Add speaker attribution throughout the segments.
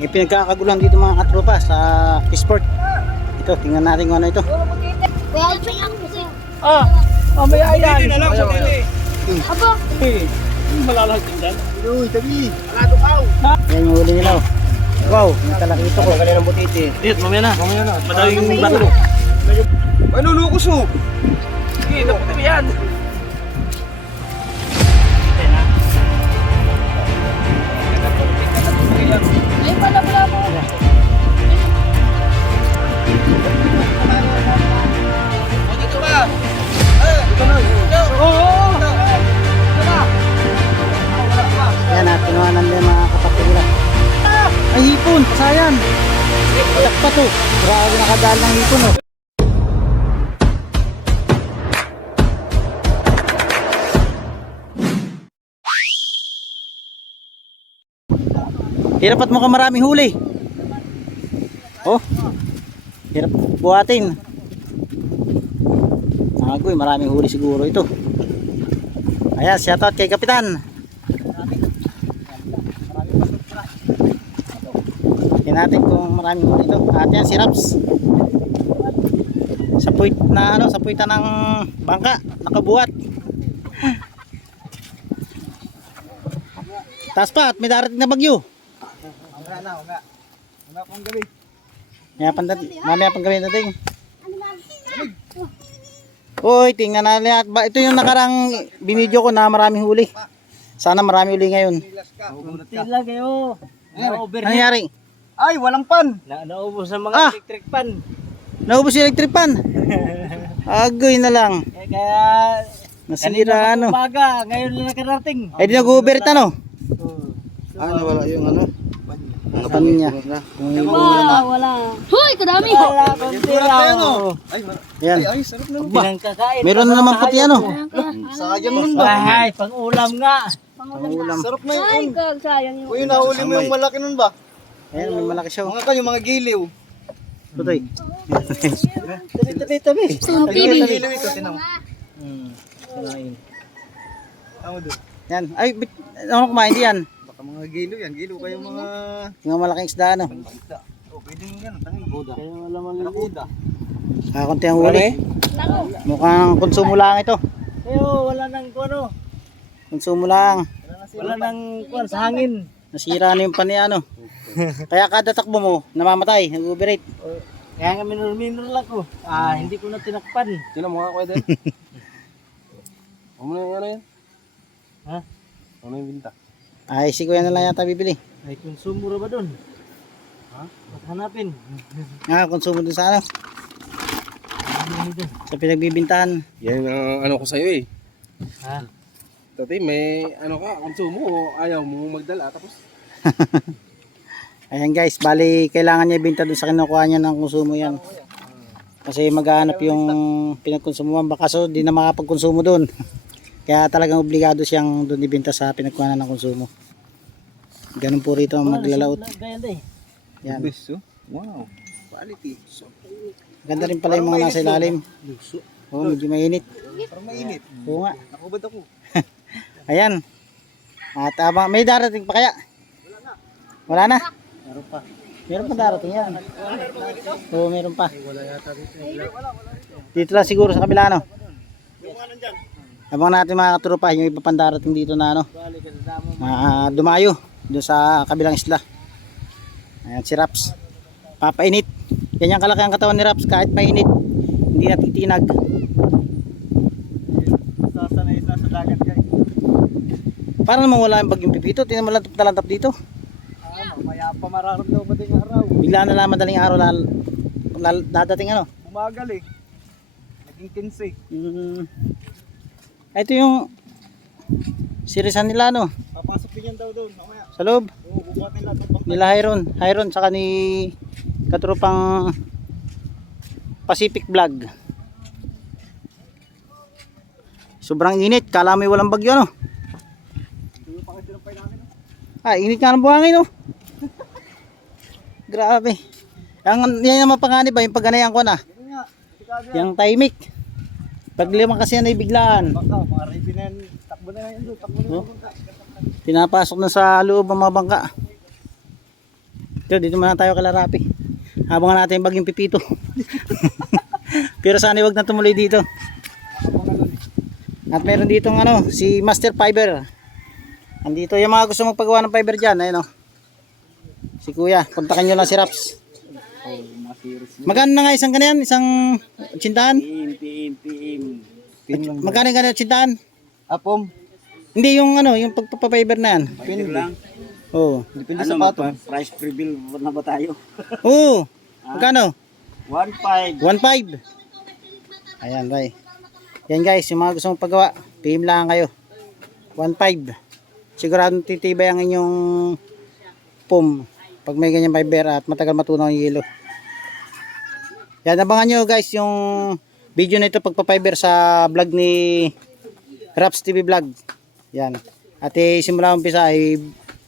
Speaker 1: May pinagkakagulan dito mga katropa sa sport. Ito, tingnan natin kung ano ito.
Speaker 2: Well.
Speaker 3: Ah, mamaya yan.
Speaker 4: Hindi na lang sa tele.
Speaker 2: Abo,
Speaker 3: Malalahag din dyan.
Speaker 4: Uy, tabi. Alado kaw.
Speaker 1: Yan yung huli nila. oh. Wow, yung talakito ko.
Speaker 4: Magaling ng butiti.
Speaker 3: Dito, mamaya na.
Speaker 4: Mamaya na.
Speaker 3: Madaming bato.
Speaker 4: Ano, lukos oh.
Speaker 3: Sige, naputin mo yan.
Speaker 1: Hipon, pasayan. Ayak pa to. Grabe nakadaan ng hipon oh. Hirap at mukhang maraming huli. Oh. Hirap buhatin. Agoy, maraming huli siguro ito. Ayan, shoutout kay Kapitan. Tingnan natin kung maraming huli ito. At yan si Raps. Sa puwit na ano, sa puwitan ng bangka, nakabuhat. Taas pa at may darating na bagyo.
Speaker 4: Wala na, wala. Wala pang gabi.
Speaker 1: Mamaya pang, mamaya pang gawin natin. Uy, tingnan na lahat. Ba, ito yung nakarang binidyo ko na maraming huli. Sana marami huli ngayon.
Speaker 3: Tila kayo.
Speaker 1: Ano nangyari?
Speaker 4: Ay, walang pan.
Speaker 3: Na naubos ang mga
Speaker 1: Ah!
Speaker 3: electric pan.
Speaker 1: Naubos yung electric pan. Agoy na lang.
Speaker 3: Eh, kaya
Speaker 1: Nasira ano.
Speaker 3: umaga, ngayon lang nakarating.
Speaker 1: Ay di nag-uber ano?
Speaker 4: Ah, nawala yung ano.
Speaker 1: Ang pan niya.
Speaker 2: Wala, wala. Huy, kadami.
Speaker 3: Wala akong tira.
Speaker 4: Ay, ma-
Speaker 1: Yan.
Speaker 4: ay, ay, sarap na.
Speaker 3: Pinangkakain.
Speaker 1: Meron na naman puti ano.
Speaker 4: Sayang nun ba?
Speaker 3: Ay, pang ulam nga.
Speaker 1: Pangulam.
Speaker 4: Sarap na
Speaker 2: Ay,
Speaker 4: yun.
Speaker 2: kag sayang yung.
Speaker 4: Uy, nahuli mo yung malaki nun ba?
Speaker 1: Ayan, may malaki siya. oh.
Speaker 4: Mga kayo, mga giliw.
Speaker 1: Tutoy.
Speaker 3: Tabi, tabi, tabi.
Speaker 2: Sa TV.
Speaker 4: Giliw ito, tinang.
Speaker 3: Hmm. Kumain.
Speaker 4: Tama doon.
Speaker 1: Yan. Ay, bit, ano kumain di yan?
Speaker 4: Baka mga giliw yan. Giliw kayo mga...
Speaker 1: Yung malaking isda ano.
Speaker 4: Isda. Oh, pwede yung yan. Tangin. Buda.
Speaker 3: Kaya wala man
Speaker 4: Nakuda.
Speaker 1: Kakunti ang huli. Mukhang konsumo lang ito.
Speaker 3: Kaya wala nang ano.
Speaker 1: Konsumo lang.
Speaker 3: Wala nang kuwan sa hangin.
Speaker 1: Nasira na yung pan niya ano. Kaya kada takbo mo, namamatay, nag-overate.
Speaker 3: Kaya nga minor-minor lang ko. Ah, hindi ko na tinakpan.
Speaker 4: Sino mga kayo din? Ano na yung ano yan?
Speaker 3: Ha?
Speaker 4: Ano yung binta?
Speaker 1: Ay, si kuya na lang yata bibili.
Speaker 3: May konsumo ra ba doon? Ha? At hanapin.
Speaker 1: Ah, konsumo dun sa ano.
Speaker 3: Ano doon?
Speaker 1: Sa pinagbibintahan.
Speaker 4: Yan ang ano ko sa'yo eh.
Speaker 3: Ha?
Speaker 4: Dati may ano ka, konsumo o ayaw mo magdala tapos
Speaker 1: Ayan guys, bali kailangan niya ibenta dun sa kinukuha niya ng konsumo yan. Kasi maghahanap yung pinagkonsumohan baka so di na makapagkonsumo doon. Kaya talagang obligado siyang doon ibenta sa pinagkuha ng konsumo. Ganun po rito ang maglalaot. Yan.
Speaker 4: Wow. Quality.
Speaker 1: Ganda rin pala yung mga nasa ilalim. Oh, medyo mainit.
Speaker 4: parang mainit.
Speaker 1: Oo nga.
Speaker 4: Nakubad ako.
Speaker 1: Ayan. At abang, may darating pa kaya? Wala na.
Speaker 3: Meron pa.
Speaker 1: Meron pa darating yan. Oo, meron pa. Dito lang siguro sa kabila, no? Abang natin mga katuropa, yung iba pang darating dito na, ano, na dumayo, doon sa kabilang isla. Ayan, si Raps. Papainit. Ganyan kalaki ang katawan ni Raps, kahit mainit, hindi natitinag.
Speaker 3: Sasanay sa dagat guys.
Speaker 1: Parang namang wala yung bagyong pipito, tinan mo lantap na lantap dito.
Speaker 3: Ah, mamaya pa mararamdaman mo din araw.
Speaker 1: Bigla na lang madaling araw lal, lal, dadating ano.
Speaker 4: Bumagal eh. Naging 15.
Speaker 1: Mm, ito yung sirisan nila no,
Speaker 4: Papasok din yan daw doon. Mamaya.
Speaker 1: sa loob.
Speaker 4: Oo, bubuhatin lahat ng
Speaker 1: Nila Hyron, Hyron saka ni katropang Pacific Vlog. Sobrang init, kala mo walang bagyo no. Ah, init nga ng buhangin no. Grabe. Ang yan naman panganib ba yung pagganayan ko na. Yung timing. Pag limang kasi yan ay biglaan.
Speaker 4: Baka, ready na yan. Takbo na. Takbo na
Speaker 1: Oh. Pinapasok na sa loob ang mga bangka. Ito, dito muna tayo kala Rapi. Abangan natin yung baging pipito. Pero sana wag na tumuloy dito. At meron dito ano, si Master Fiber. Andito yung mga gusto magpagawa ng fiber dyan. Ayun o. Si Kuya, kontakin nyo lang si Raps. Magkano na nga isang ganyan? Isang tsintahan?
Speaker 4: PM, PM.
Speaker 1: Magkano yung ganyan tsintahan?
Speaker 4: Apom.
Speaker 1: Hindi yung ano, yung pagpapafiber na yan.
Speaker 4: Pin lang.
Speaker 1: Oo.
Speaker 4: Depende sa pato. Price prebill na ba tayo?
Speaker 1: Oo. Magkano?
Speaker 4: 1.5.
Speaker 1: 1.5. Ayan, bay. Yan guys, yung mga gusto mong pagawa, PM lang kayo. 1.5. Sigurado titibay ang inyong pum pag may ganyan fiber at matagal matunaw yung yelo. Yan, abangan nyo guys yung video na ito pagpa-fiber sa vlog ni Raps TV Vlog. Yan. At eh, simula umpisa ay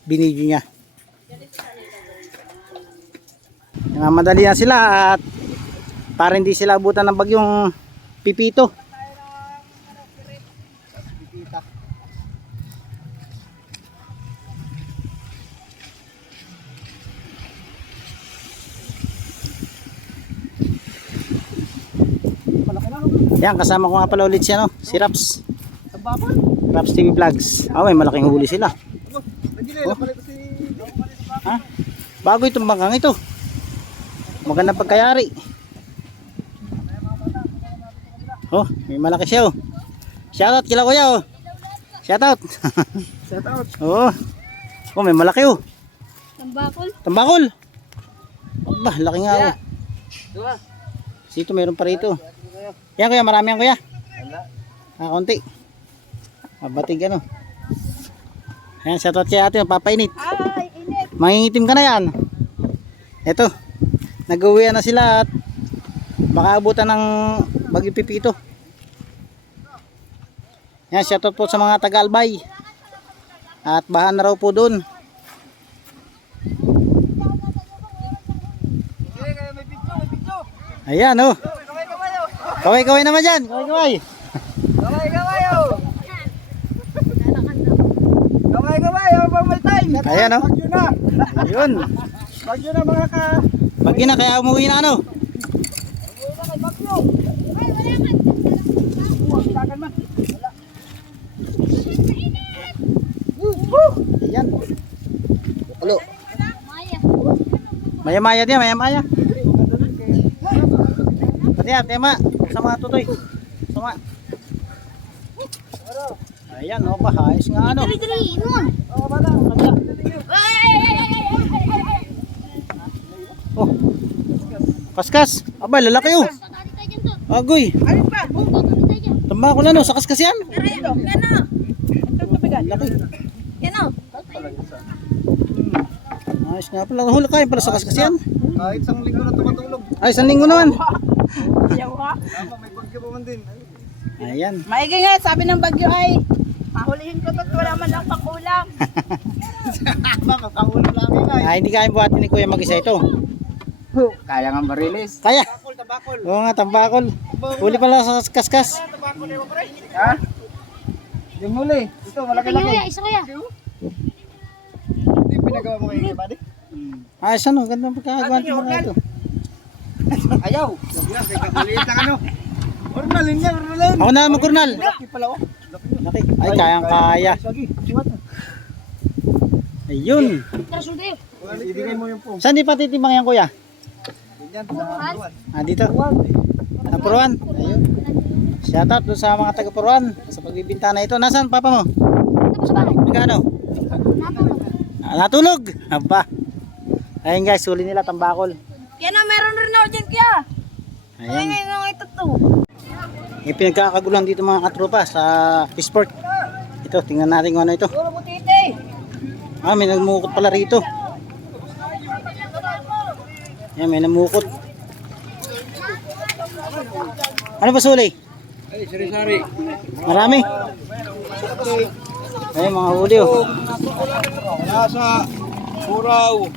Speaker 1: binidyo niya. Yan, madali na sila at para hindi sila abutan ng bagyong pipito. Yan, kasama ko nga pala ulit siya, no? Si Raps. Raps TV Vlogs. Ah, may malaking huli sila. Oh. Ha? Bago itong bangkang ito. Magandang pagkayari. Oh, may malaki siya, oh. Shoutout kila kuya, oh. Shoutout.
Speaker 4: Shout out.
Speaker 1: oh. Oh, may malaki, oh.
Speaker 2: Tambakol.
Speaker 1: Tambakol. Aba, laki nga, oh.
Speaker 4: Diba?
Speaker 1: Dito meron pa rito. Yan kuya, marami yan kuya. Ah, konti. Mabatig ano. Ayan, shoutout kay ate, papainit.
Speaker 2: Ay, init.
Speaker 1: Mangingitim ka na yan. Eto, nag-uwi na sila at baka abutan ng bagyo pipito. Yan, shoutout po sa mga taga-albay. At bahan na raw po doon. Ayan, oh. Kaway-kaway naman dyan. Kaway-kaway.
Speaker 4: Kamay, oh. Kamay, oh, pamay time.
Speaker 1: Ayan, oh.
Speaker 4: Bagyo na.
Speaker 1: Ayun.
Speaker 4: Bagyo na mga ka.
Speaker 1: Bagyo na, kaya umuwi na ano. Ayan. Ulo. Maya-maya din, maya-maya. Pati yan, tema. Sa mga tutoy. Sama. Ayan, oh, bahayos nga ano.
Speaker 2: Dali, dali, inuan.
Speaker 4: Oh,
Speaker 2: ay.
Speaker 1: Oh. Kaskas. Aba, lalaki oh.
Speaker 2: To.
Speaker 1: Agoy.
Speaker 4: Ayun pa.
Speaker 1: Tamba ko na no, sa kaskas yan.
Speaker 2: Yan o. Yan o.
Speaker 1: Laki.
Speaker 2: Yan o.
Speaker 1: Ayos nga pala. Huli kayo pala sa kaskas yan.
Speaker 4: Kahit isang linggo na tumatulog.
Speaker 1: Ay, isang linggo naman.
Speaker 4: Tama, may bagyo pa man din.
Speaker 1: Ayan.
Speaker 3: Maigi nga, sabi ng bagyo ay, pahulihin ko to't wala man lang.
Speaker 4: Tama, makaulo lang yun ay.
Speaker 1: Ah, hindi kaya buhatin ni Kuya mag-isa ito.
Speaker 4: Kaya nga barilis.
Speaker 1: Kaya.
Speaker 4: Tabakol, tabakol.
Speaker 1: Oo nga, tambakol. Huli pala sa kaskas.
Speaker 4: Tabakol eh, pre. Ha? Yung huli. Ito, malaki-laki.
Speaker 2: Kuya, isa kuya.
Speaker 4: Hindi pinagawa mo kayo, buddy?
Speaker 1: Ayos ano, ganda ang pagkakagawa ng mga ito.
Speaker 4: Ayaw. Huwag na, kaya kapaliit lang ano. Ornalin niya, ornalin.
Speaker 1: Ako na magkurnal.
Speaker 4: Laki pala oh.
Speaker 1: Laki. Ay, kayang kaya. Ayun.
Speaker 4: Ibigay mo yung po.
Speaker 1: Saan di patitimbang yan, Kuya?
Speaker 4: Yan, sa buwan.
Speaker 1: Ah, dito. Sa Puruan. Ayun. Shoutout doon sa mga taga Puruan sa pagbibinta na ito. Nasaan papa mo?
Speaker 2: Tapos sa bahay.
Speaker 1: Nagano?
Speaker 2: Natulog.
Speaker 1: Ah, natulog. Aba. Ayun guys, huli nila tambakol.
Speaker 3: Yan na, meron rin ako dyan kaya. Ay,
Speaker 1: Ayan.
Speaker 3: ngayon nga ito to.
Speaker 1: May pinagkakagulan dito mga katropa sa Fishport. Ito, tingnan natin kung ano ito. Ah, may nagmukot pala rito. Ayan, may namukot. Ano ba suli?
Speaker 4: Ay, sari-sari.
Speaker 1: Marami. Ayun, mga huli oh.
Speaker 4: Nasa Puraw.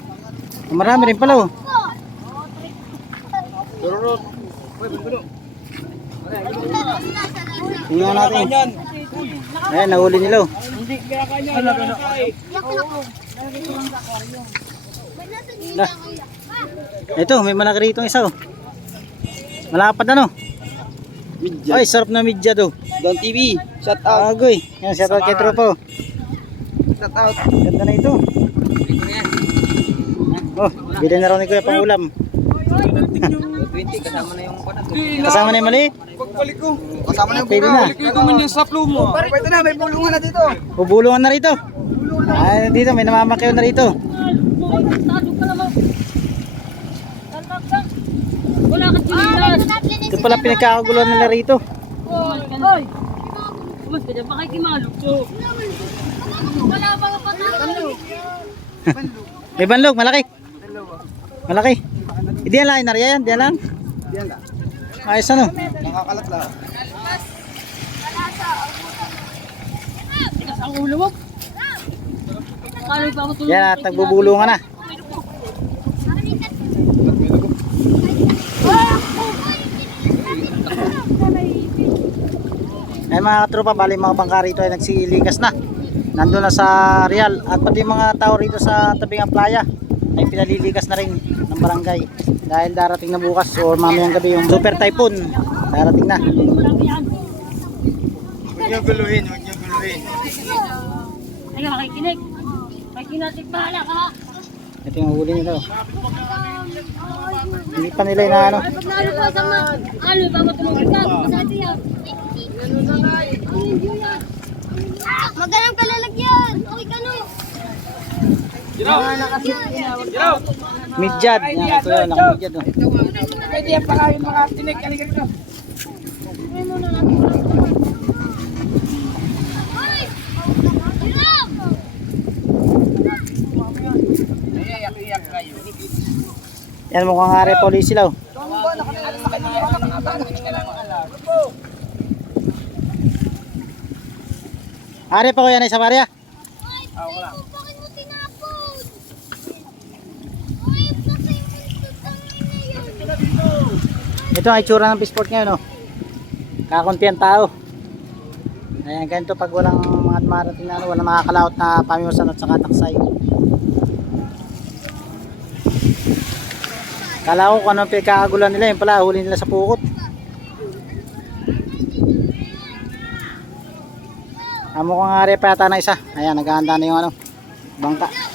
Speaker 1: Marami rin pala oh. Tingnan natin.
Speaker 4: Yan.
Speaker 1: Ayan, nahuli nila oh.
Speaker 4: Hindi kaya kanya.
Speaker 2: Na
Speaker 1: Na. Ito, may malaki rito isa oh. Malapad ano?
Speaker 4: Midya.
Speaker 1: Ay, sarap na midya to.
Speaker 4: Don TV. Shout out.
Speaker 1: Agoy. Yan, shout out kay tropa oh.
Speaker 4: Shout out.
Speaker 1: Ganda na ito. Oh, bilhin na raw ni Kuya pang ulam.
Speaker 4: 20 kasama na yung panat.
Speaker 1: Kasama na yung maliit.
Speaker 4: Pagbalik ko. Kasama na yung
Speaker 1: Pwede na.
Speaker 4: Balik ko man yung saplo mo. Pare, pwede na. May bulungan na dito.
Speaker 1: Bubulungan na rito. Ay, dito, may namamakyaw na rito.
Speaker 2: Wala ka chinilas.
Speaker 1: Ito pala pinagkakaguluhan nila rito.
Speaker 2: Hoy, hoy. Mas ka dyan, baka ikimalo. Wala ba ka patalo?
Speaker 1: May banlog, malaki. Malaki. Hindi yan lang, inarya yan, diyan lang.
Speaker 4: Diyan lang.
Speaker 1: Ayos ano.
Speaker 4: Nakakalat lang.
Speaker 2: Tigas ang ulo mo.
Speaker 1: Yan at nagbubulungan na. Ay mga katropa, bali mga bangka rito ay nagsilikas na. Nandun na sa Real at pati mga tao rito sa tabing ng playa ay pinalilikas na rin ng barangay. Dahil darating na bukas o mamayang gabi yung super typhoon. Darating na.
Speaker 4: Huwag niyo guluhin. Huwag niyo guluhin.
Speaker 2: Ay, makikinig. Makikinig, bahala ka.
Speaker 1: Ito yung huli nito. Hindi pa nila inaano.
Speaker 2: Ay, pag nalo pa sa mga, ano, papatulogin ka. Masati yan. Magalang kalalagyan. Okay ka no.
Speaker 1: Midyad. Yan, ito yun, nakamidyad. Oh.
Speaker 4: Pwede yan pala yung mga tinig. Kaligan kayo.
Speaker 1: Yan mukhang nga repoli sila. Oh. Are pa ko yan ay sa Maria. Ito ang itsura ng Bisport ngayon. Oh. Kakunti ang tao. Ayan, ganito pag walang mga marating na ano, walang nakakalaot na pamiusan at saka taksay. Kala ko kung anong pinagkakagulan nila, yun pala, huli nila sa pukot. Amo ko nga rin pa yata na isa. Ayan, naghahanda na yung ano, bangka.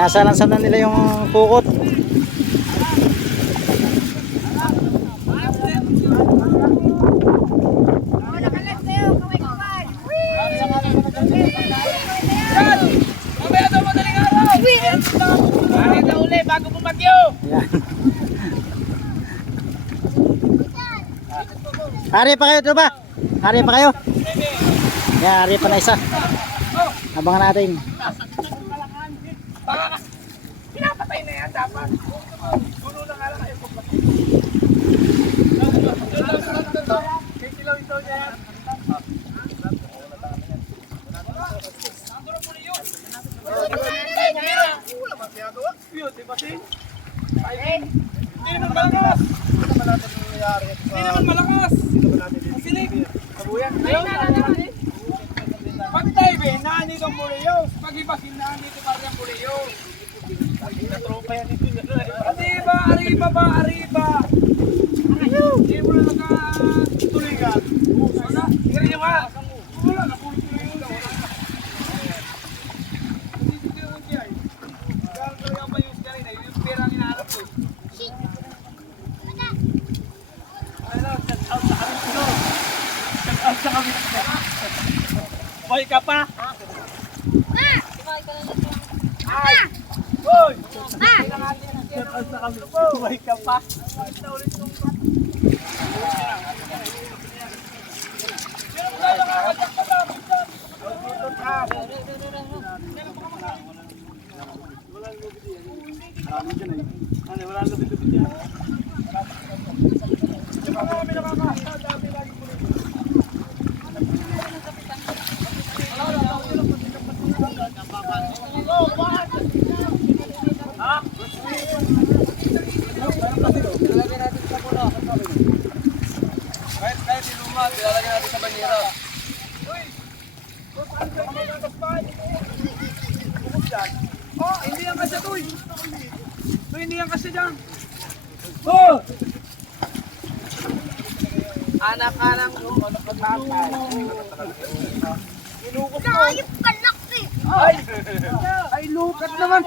Speaker 1: Nasalansan na nila yung
Speaker 5: uli bago bumagyo?
Speaker 1: Ari pa kayo, tropa. Ari pa kayo. Yan, ari pa na isa. Abangan natin.
Speaker 5: Pinapatay na yan dapat. Gulo na nga lang kayo. Kisilaw ito niya. Yun, di ba sin? Hindi naman malakas. Hindi naman malakas. Ang sinig. Pag diving, naan dito ang buliyos. Pag ibasin, naan dito parang ang buliyos. Arriba, arriba ba, arriba. Hindi mo na nagkatuligan. Wala, hindi nyo nga. Wala, naputuloy yun. Wala na. Hindi ko tinawag yan. Kaya talaga pa yung kanina, yun yung pera ang hinahanap ko. Ano, shout out sa kami sino. Shout out sa kami sino. Boy ka pa. Ay! Hoy! Out sa kami. Boy ka pa. Bakit na ulit yung Sino mo tayo nakakajak pa ba?
Speaker 6: Kahit kahit iluma, ilalagay natin sa banyera. Oh, hindi yan kasi to eh. To, hindi yan kasi dyan. Oh!
Speaker 5: Anak-anak mo, ano ka tatay?
Speaker 2: Ayop ka laki!
Speaker 5: Ay! Ay, lukat naman!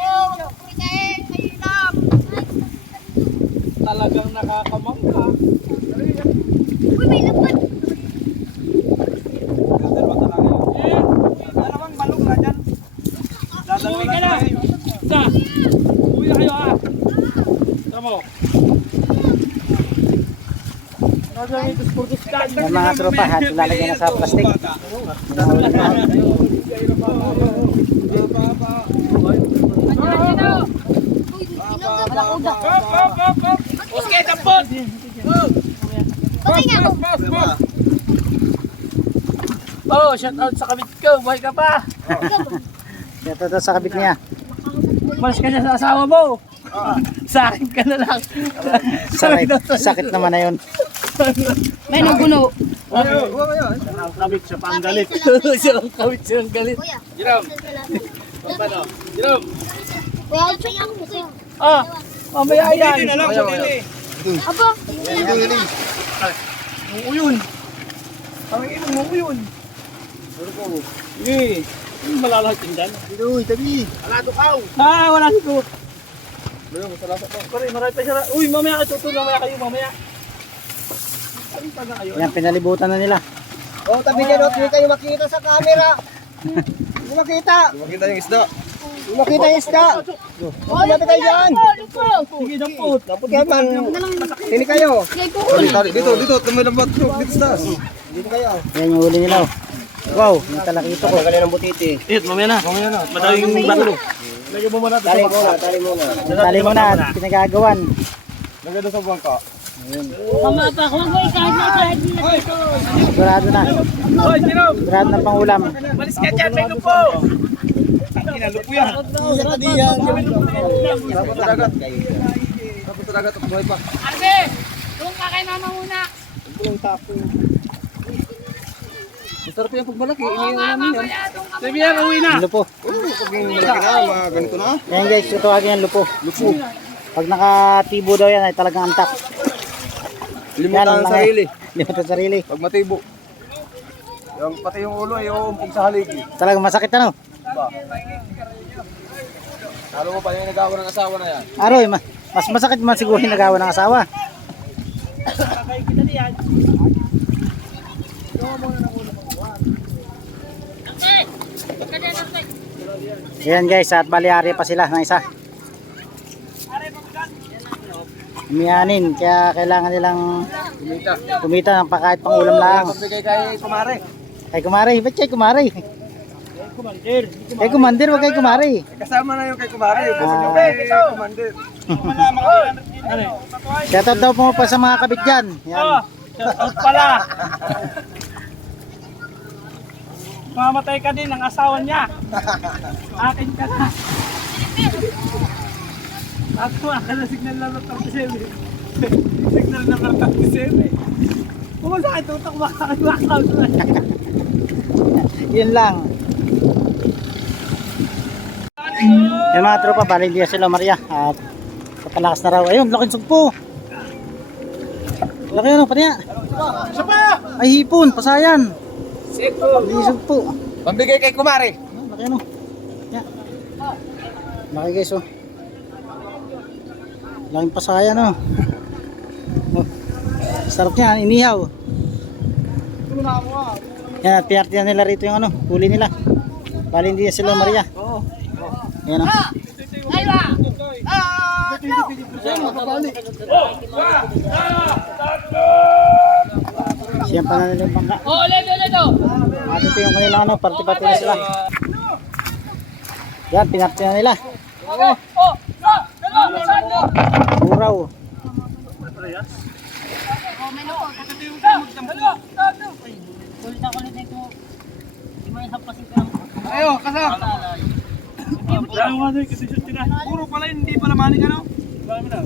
Speaker 5: Talagang nakakamangka.
Speaker 2: Uy, may lapad
Speaker 5: balong na dyan.
Speaker 6: Uwi ka na! Sa! Uwi na kayo ha! Tama mo.
Speaker 1: Yan mga tropa, at ilalagay na sa plastic.
Speaker 6: Uske, tampon!
Speaker 2: Okay nga ako!
Speaker 5: Oh, shout out sa kabit ko. Buhay ka pa.
Speaker 1: Yan to sa kabit niya.
Speaker 5: Malas ka na sa asawa mo. Sa akin ka na lang.
Speaker 1: Sakit, sakit naman na yun.
Speaker 3: May naguno.
Speaker 5: Ang kabit siya pang galit. kabit siya ang galit.
Speaker 6: Jerome!
Speaker 2: Paano?
Speaker 6: Jerome!
Speaker 2: Kuya, siya yung kuya.
Speaker 5: Ah, mamaya yan.
Speaker 6: Hindi na lang sa tili.
Speaker 2: Aba,
Speaker 5: Uyun. Ang ino mo uyun. Eh, malalahat yung dyan.
Speaker 1: Uy, tabi.
Speaker 5: Ah, wala dito. Marami pa siya. Uy, mamaya ka tutulong. Mamaya kayo, mamaya. Saan pa na kayo?
Speaker 1: Yan, pinalibutan na nila.
Speaker 5: Oh, tabi dyan, hindi kayo makita sa camera. Hindi makita.
Speaker 6: Makita yung isda.
Speaker 5: Hindi makita yung isda. Oh, lapit kayo dyan. Sige, dampot. Dampot kaya man. Sini kayo.
Speaker 6: Dito, dito, tumay lambat. Dito sa
Speaker 5: Dito kayo.
Speaker 1: Yan yung huli nila. oh. Wow, may talakito ko.
Speaker 5: Tagalin ng butiti. It, mamaya na. Mamaya na. Madaming bato. Lagyan mo muna. Tali muna, tali muna.
Speaker 1: Tali mo na at pinagagawan.
Speaker 6: Lagay doon sa bangka.
Speaker 3: Kama pa ko. Uy, kahit na kahit na.
Speaker 1: Sigurado na. Sigurado na pang ulam.
Speaker 6: Malis ka dyan, may lupo! Kinalupo yan. Dapat sa dagat. Dapat sa dagat at buhay pa.
Speaker 3: Arbe! Doon ka kay mama muna.
Speaker 5: Masarap yung pagmalaki. Iniyan namin yan.
Speaker 6: Sabi yan, uwi na!
Speaker 1: Lupo.
Speaker 6: Pag malaki na, mga ganito na.
Speaker 1: Yan guys, ito tawagin yan lupo. Lupo. Pag nakatibo daw yan ay talagang antak.
Speaker 6: Limutan
Speaker 1: ang
Speaker 6: sarili.
Speaker 1: Limot ang sarili.
Speaker 6: Pag matibo. Yung pati yung ulo ay uumpog sa haligi.
Speaker 1: Talagang masakit ano.
Speaker 6: Ba? Lalo mo pa yung nagawa ng asawa na yan.
Speaker 1: Aroy, ma- mas masakit man siguro yung nagawa ng asawa. Ayan guys, at baliari pa sila ng isa. Umiyanin, kaya kailangan nilang
Speaker 6: Kumita.
Speaker 1: kumita ng pakahit pang ulam lang.
Speaker 6: Pagbigay kay kumare.
Speaker 1: Kay kumari, ba't kay kumari?
Speaker 5: Commander.
Speaker 1: Kay kumandir, wag kay kumari.
Speaker 6: Kasama na yung kay kumare. Yung
Speaker 1: Ah.
Speaker 6: yung kay kumandir.
Speaker 1: Shoutout daw po pa sa mga kabit dyan. Yan.
Speaker 5: Oh, shout out pala. Mamatay ka din ang asawa niya. Akin ka na. Ako, akin na signal number 37. signal number 37. Pumunta ka, tutok makakawak
Speaker 1: Yun lang. Yung mga tropa, bali dia sila Maria. At kapalakas na raw. Ayun, laking sugpo. Laki ano, pa niya. Ay, hipon, pasayan. Hindi sugpo.
Speaker 6: Pambigay kay kumare.
Speaker 1: Laki ano. Yan. Laki guys, oh. Laking pasayan, oh. oh. Sarap niya, inihaw. Yan, at pinartihan nila rito yung ano, huli nila. Bali hindi sila Maria.
Speaker 5: Oo.
Speaker 1: Yan, oh. Siyan pa na nila yung bangka.
Speaker 3: Oh, ulit, ulit, oh.
Speaker 1: At ito yung kanilang ano, party-party na sila. Yan, pinarty na nila. Buraw.
Speaker 2: Kulit na kulit ng
Speaker 5: Ayo, kasap.
Speaker 4: Dahil nga doon, kasi shoot na.
Speaker 5: Puro pala hindi pala manik ano?
Speaker 4: Dami na.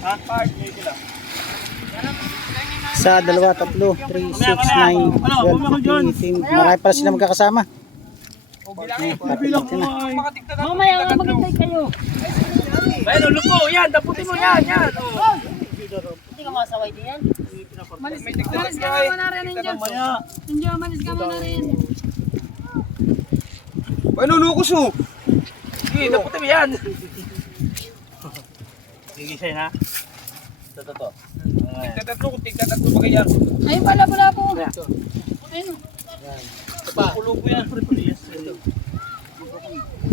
Speaker 5: Ha? Part, may sila.
Speaker 1: Sa dalawa, tatlo, 3, 6, 9, 12, 15. Marami pala sila magkakasama.
Speaker 4: Bilang ko ay.
Speaker 2: Mamaya nga maghintay kayo.
Speaker 5: Ayun, ulo po, yan, taputin mo yan, yan. Oh.
Speaker 2: Hindi ka masaway din yan.
Speaker 5: May tigtas ka eh.
Speaker 4: Maya.
Speaker 5: Ay, nulukos mo. Sige, taputin mo yan.
Speaker 4: Sige siya na.
Speaker 5: Tigtatatlo, tigtatatlo pa kaya.
Speaker 2: Ayun pala pala po.
Speaker 4: Pulo ko yan.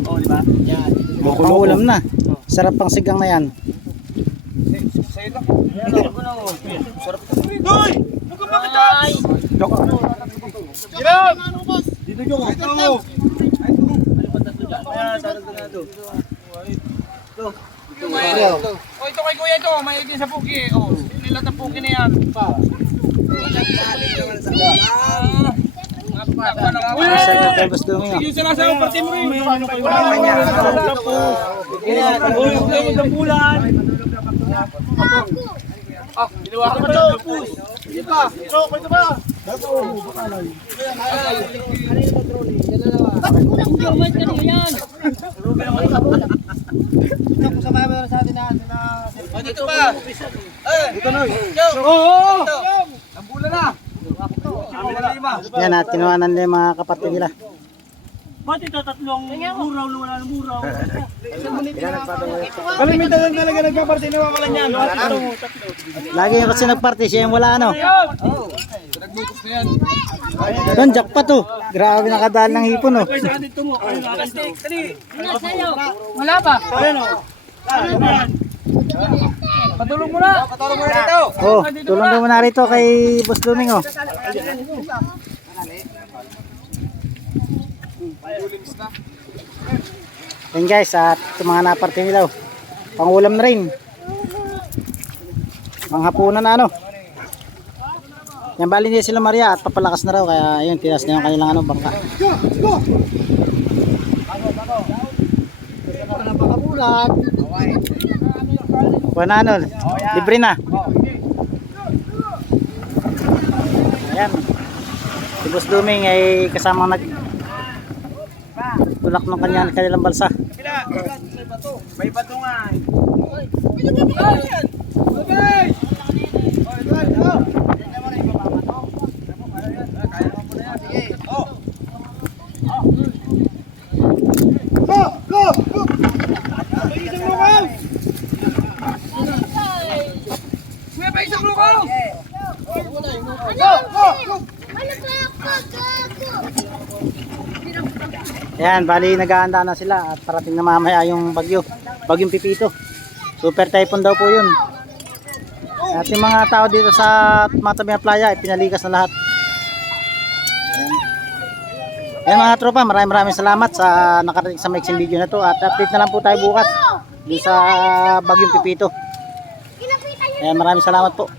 Speaker 4: Oh, di ba? Yan.
Speaker 1: Mukhang ulam na. Sarap pang sigang na yan.
Speaker 5: Sa'yo. Sarap ito. Doy! Huwag kang makitas!
Speaker 2: Ay!
Speaker 5: Hirap!
Speaker 4: Dito yung
Speaker 5: Ito!
Speaker 4: Maya, sarap na ito.
Speaker 5: Ito, ito. Oh, ito kay kuya ito. May din sa puki. Oh, nilat ang puki na yan. Pa.
Speaker 1: Sa ito tayo basta dumingo.
Speaker 5: Yung sinasama pati mo rin.
Speaker 4: Yung.
Speaker 5: Ah, ginawa ko pa ng pus. Sige pa.
Speaker 2: Ka niyo yan.
Speaker 5: Oh, dito pa. Eh, dito na. Oo, oo. Ang bulan na. Ang bulan lima.
Speaker 1: Yan at kinuhanan nila yung mga kapatid nila.
Speaker 4: Ba't ito tatlong buraw na wala ng buraw?
Speaker 5: Kami minta lang talaga nagpaparte na wala niyan.
Speaker 1: Lagi yung kasi nagparty, siya yung wala ano. Doon, jackpot oh. Grabe nakadaan ng hipon oh.
Speaker 2: Wala sa'yo. Wala ba?
Speaker 5: Patulong mo na. Patulong mo na dito.
Speaker 1: Oh, tulong daw muna rito kay Boss Luming oh. Yan guys, at ito mga naparte nila oh. Pangulam na rin. Panghapunan na ano. Yan bali niya sila Maria at papalakas na raw kaya ayun tinas na yung kanilang ano bangka. Kuha na ano, libre na. Ayan. Si Boss Duming ay kasamang nag tulak ng kanya kanilang balsa.
Speaker 5: May bato nga. Kuya,
Speaker 1: Ayan, bali naghahanda na sila at parating na mamaya yung bagyo. Bagyong Pipito. Super typhoon daw po yun. At yung mga tao dito sa Matabi na Playa, ay pinalikas na lahat. Ayan mga tropa, maraming maraming salamat sa nakarating sa mixing video na to at update na lang po tayo bukas dito sa Bagyong Pipito. Ayan, maraming salamat po.